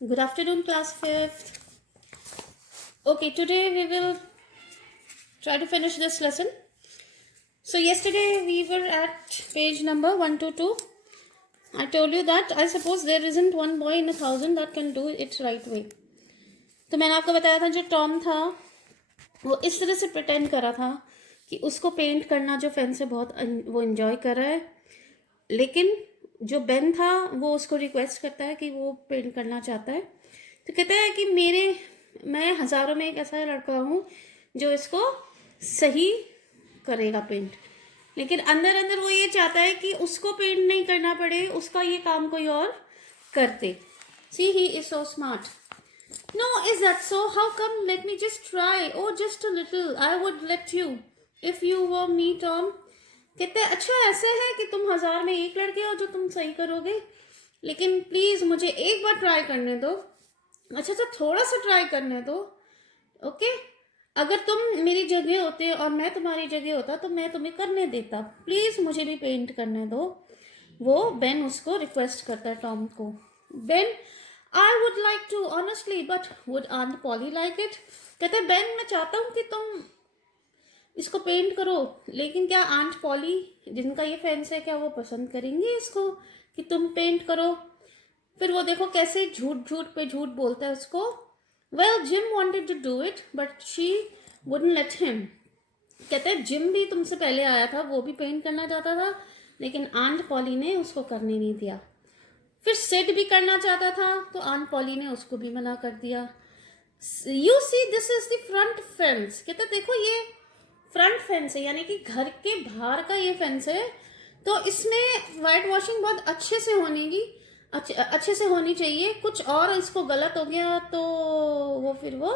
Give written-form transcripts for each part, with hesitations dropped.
Good afternoon, class 5th. Okay, today we will try to finish this lesson. So, yesterday we were at page number 122. I told you that I suppose there isn't one boy in 1,000 that can do it right way. तो मैंने आपको बताया था जो Tom था वो इस तरह से प्रिटेंड करा था कि उसको पेंट करना जो फैन से बहुत वो एंजॉय कर रहा है, लेकिन जो बेन था वो उसको रिक्वेस्ट करता है कि वो पेंट करना चाहता है। तो कहता है कि मैं हज़ारों में एक ऐसा लड़का हूँ जो इसको सही करेगा पेंट, लेकिन अंदर अंदर वो ये चाहता है कि उसको पेंट नहीं करना पड़े, उसका ये काम कोई और करते। See he is so smart. No, is that so? How come? Let me just try. Oh, just a little. I would let you. If you were me, Tom. कहते हैं अच्छा ऐसे है कि तुम 1,000 में एक लड़के हो जो तुम सही करोगे, लेकिन प्लीज मुझे एक बार ट्राई करने दो. अच्छा थोड़ा सा ट्राई करने दो. ओके, अगर तुम मेरी जगह होते और मैं तुम्हारी जगह होता तो मैं तुम्हें करने देता. प्लीज मुझे भी पेंट करने दो. वो बेन उसको रिक्वेस्ट करता है टॉम को. Ben, I would like to honestly, but would Aunt Polly like it? कहते हैं बेन मैं चाहता हूँ कि तुम इसको पेंट करो, लेकिन क्या आंट पॉली जिनका ये फैंस है क्या वो पसंद करेंगे इसको कि तुम पेंट करो? फिर वो देखो कैसे झूठ झूठ पे झूठ बोलता है उसको. Well Jim wanted to do it but she wouldn't let him. कहते हैं जिम भी तुमसे पहले आया था, वो भी पेंट करना चाहता था, लेकिन आंट पॉली ने उसको करने नहीं दिया. फिर सिड भी करना चाहता था तो आंट पॉली ने उसको भी मना कर दिया. You see this is the front fence. कहते देखो ये फ्रंट फेंस है, यानी कि घर के बाहर का ये फेंस है, तो इसमें वाइट वॉशिंग बहुत अच्छे से होनी चाहिए. कुछ और इसको गलत हो गया तो वो फिर वो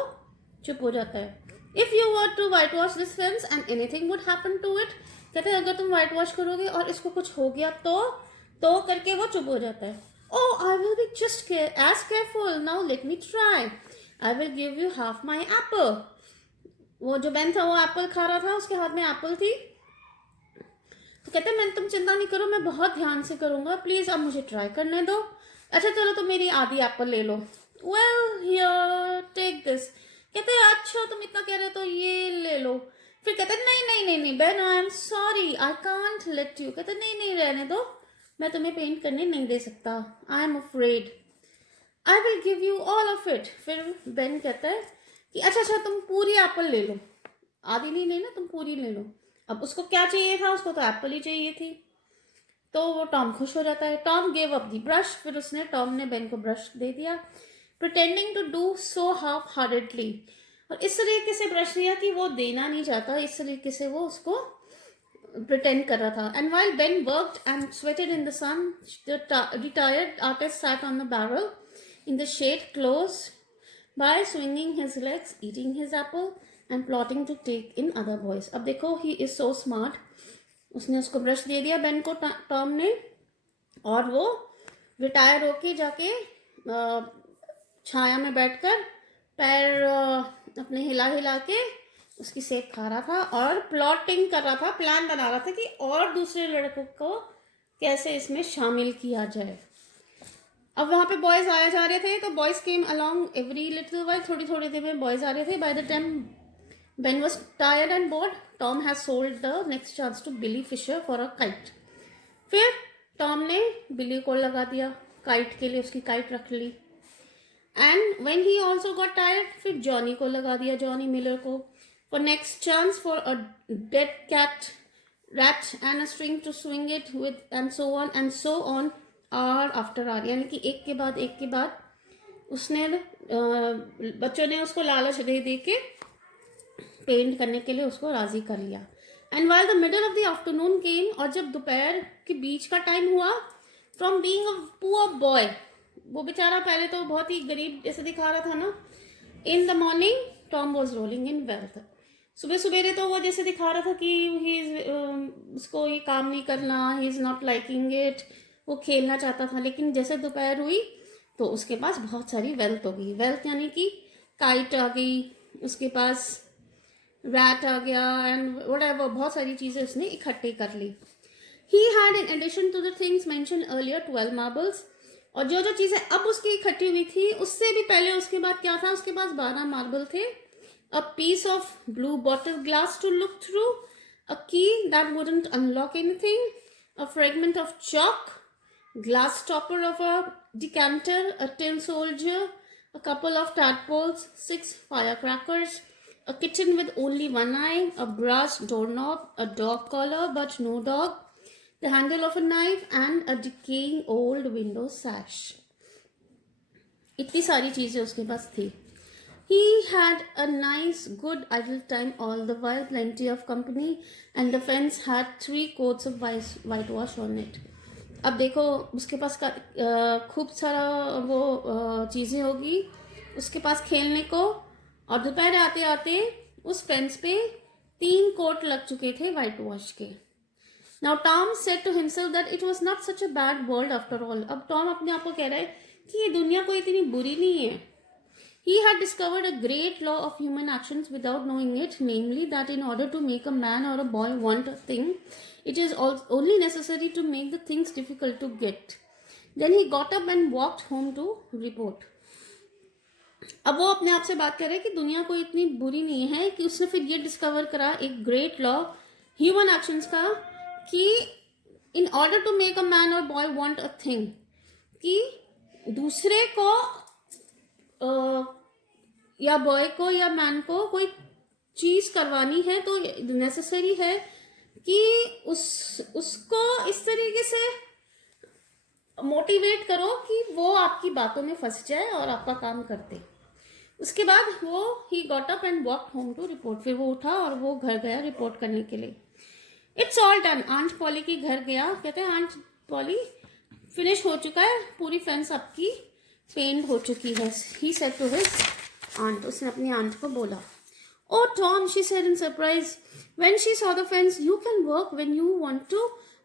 चुप हो जाता है. If you were to whitewash this fence and anything would happen to it. कहते हैं अगर तुम वाइट वॉश करोगे और इसको कुछ हो गया तो करके वो चुप हो जाता है. Oh, I will be just as careful. Now let me try. I will give you half my apple. वो जो बेन था वो एप्पल खा रहा था, उसके हाथ में एप्पल थी. तो कहते हैं मैं तुम चिंता नहीं करो, मैं बहुत ध्यान से करूंगा, प्लीज अब मुझे ट्राई करने दो. अच्छा चलो तुम मेरी आधी एप्पल ले लो. Well here take this. कहते हैं अच्छा तुम इतना कह रहे हो तो ये ले लो. फिर कहते हैं नहीं नहीं नहीं नहीं Ben, I am sorry, I can't let you. कहते नहीं नहीं रहने दो, मैं तुम्हें पेंट करने नहीं दे सकता. I am afraid. I will give you all of it. फिर बेन कहता है कि अच्छा तुम पूरी एप्पल ले लो, आधी नहीं लेना, तुम पूरी ले लो. अब उसको क्या चाहिए था, उसको तो एप्पल ही चाहिए थी. तो वो टॉम खुश हो जाता है. Tom gave up the brush. फिर टॉम ने बेन को ब्रश दे दिया, pretending to do so half heartedly. और इस तरीके से ब्रश दिया कि वो देना नहीं चाहता, इस तरीके से वो उसको pretend कर रहा था. And while Ben worked and sweated in the sun, the retired artist sat on the barrel in the shade close by, swinging his legs, eating his apple and plotting to take in other boys. अब देखो he is so smart. उसने उसको brush दे दिया Ben को, Tom ने, और वो रिटायर होके जाके छाया में बैठकर पैर अपने हिला हिला के उसकी सेब खा रहा था और प्लॉटिंग कर रहा था, प्लान बना रहा था कि और दूसरे लड़कों को कैसे इसमें शामिल किया जाए. अब वहां पे बॉयज आए जा रहे थे, तो boys came along every little while. थोड़ी थोड़ी देर में बॉयज आ रहे थे. By the time Ben was tired and bored, Tom has sold the next chance to Billy Fisher for a kite. फिर टॉम ने बिली को लगा दिया काइट के लिए, उसकी काइट रख ली. And when he also got tired, फिर जॉनी को लगा दिया, जॉनी मिलर को, for next chance for a dead rat and a string to swing it with, and so on hour after hour. यानी कि एक के बाद उसने बच्चों ने उसको लालच दे के पेंट करने के लिए उसको राजी कर लिया. And while the middle of the afternoon came, और जब दोपहर के बीच का टाइम हुआ, from being a poor boy, वो बेचारा पहले तो बहुत ही गरीब जैसे दिखा रहा था ना, in the morning Tom was rolling in wealth. सुबह सवेरे तो वो जैसे दिखा रहा था कि उसको ये काम नहीं करना, he is not liking it, वो खेलना चाहता था. लेकिन जैसे दोपहर हुई तो उसके पास बहुत सारी वेल्थ हो गई. वेल्थ यानी कि काइट आ गई, उसके पास रैट आ गया, एंड व्हाटएवर, बहुत सारी चीजें उसने इकट्ठी कर ली. He had in addition to the things mentioned earlier 12 marbles, और जो जो चीजें अब उसकी इकट्ठी हुई थी उससे भी पहले उसके बाद क्या था, उसके पास 12 मार्बल थे, a piece of blue bottle glass to look through, a key that wouldn't unlock anything, a fragment of chalk, glass stopper of a decanter, a tin soldier, a couple of tadpoles, 6 firecrackers, a kitten with only one eye, a brass doorknob, a dog collar but no dog, the handle of a knife, and a decaying old window sash. इतनी सारी चीजें उसके पास थी. He had a nice, good idle time all the while, plenty of company, and the fence had 3 coats of whitewash on it. अब देखो उसके पास खूब सारा वो चीज़ें होगी उसके पास खेलने को, और दोपहर आते आते उस फेंस पे 3 कोट लग चुके थे वाइट वॉश के. Now Tom said to himself that it was not such a bad world after all. अब टॉम अपने आप को कह रहा है कि ये दुनिया कोई इतनी बुरी नहीं है. He had discovered a great law of human actions without knowing it, namely that in order to make a man or a boy want a thing, it is only necessary to make the things difficult to get. Then he got up and walked home to report. अब वो अपने आप से बात कर रहे हैं कि दुनिया कोई इतनी बुरी नहीं है, कि उसने फिर ये डिस्कवर करा एक ग्रेट लॉ ह्यूमन एक्शंस का, कि in order to make a man or boy want a thing, कि दूसरे को या बॉय को या मैन को कोई चीज करवानी है तो नेसेसरी है कि उसको इस तरीके से मोटिवेट करो कि वो आपकी बातों में फंस जाए और आपका काम करते. उसके बाद वो he got up and walk home to report. फिर वो उठा और वो घर गया रिपोर्ट करने के लिए. It's all done. Aunt Polly के घर गया. कहते हैं आंट पॉली फिनिश हो चुका है, पूरी फेंस आपकी पेंट हो चुकी है. He said to his aunt. उसने अपनी आंट को बोला. Oh Tom, she said in surprise when she saw the fence, you can work when you want to,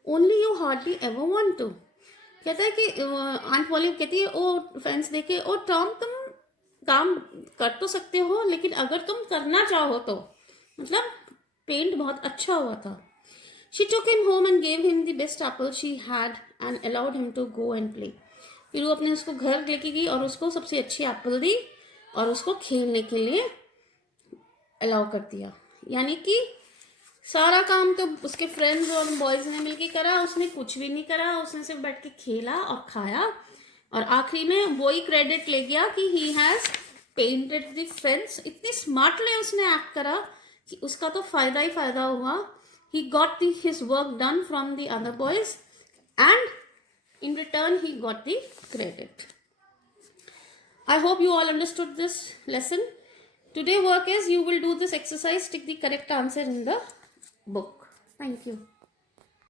only you hardly ever want to. कहता है कि आंट पॉली कहती है ओ fence देखे, ओ टॉम तुम काम कर तो सकते हो लेकिन अगर तुम करना चाहो तो, मतलब पेंट बहुत अच्छा हुआ था. She took him home and gave him the best apple she had and allowed him to go and play. फिर वो अपने उसको घर लेके गई और उसको सबसे अच्छी एप्पल दी और उसको खेलने के लिए अलाउ कर दिया. यानी कि सारा काम तो उसके फ्रेंड्स और बॉयज ने मिलके करा, उसने कुछ भी नहीं करा. उसने सिर्फ बैठ के खेला और खाया और आखिरी में वही क्रेडिट ले गया कि he has painted the fence. इतनी स्मार्टली उसने एक्ट करा कि उसका तो फायदा ही फायदा हुआ. He got his work done from the other boys and in return he got the credit. I hope you all understood this lesson. Today work is you will do this exercise, stick the correct answer in the book. Thank you.